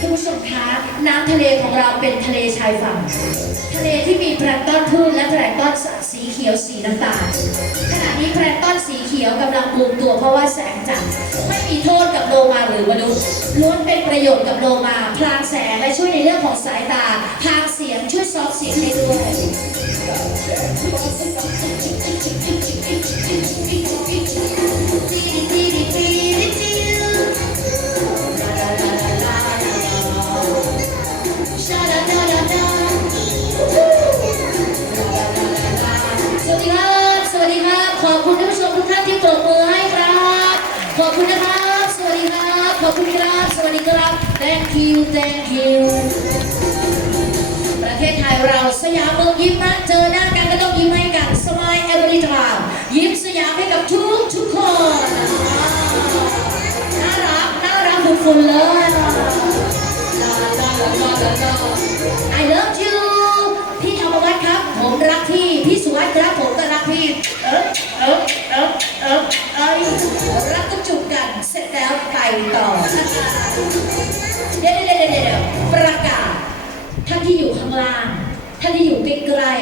ท่านผู้ชมคะน้ำทะเลของเราเป็นทะเลชายฝั่ง ทะเลที่มีแพลงต้อนพืชและแพลงต้อนสีเขียวสีน้ำตาลขณะนี้แพลงต้อนสีเขียวกำลังปรุงตัวเพราะว่าแสงจัดทร์ไม่มีโทษกับโลมาหรือมนุษย์ล้วนเป็นประโยชน์กับโลมาพลางแสงและช่วยในเรื่องของสายตาพลางเสียงช่วยซอฟเสียงให้ด้วย คุณผู้ชมทุกท่านที่ปรบมือให้ครับ ขอบคุณนะครับ สวัสดีครับ ขอบคุณครับ สวัสดีครับ thank you thank you ประเทศไทยเราสยามเมืองยิ้มนะเจอหน้ากันก็ต้องยิ้มให้กัน smile every time ยิ้มสยามให้กับทุกทุกคน น่ารัก น่ารักฝุ่นเลย I love you พี่ธรรมวัฒน์ครับ ผมรักพี่ พี่สุวัสดิ์ครับ ต่อเดี๋ยวเดี๋ยวเดี๋ยวเดี๋ยวประกาศท่านที่อยู่ข้างล่าง ท่านที่อยู่ใกล้ๆ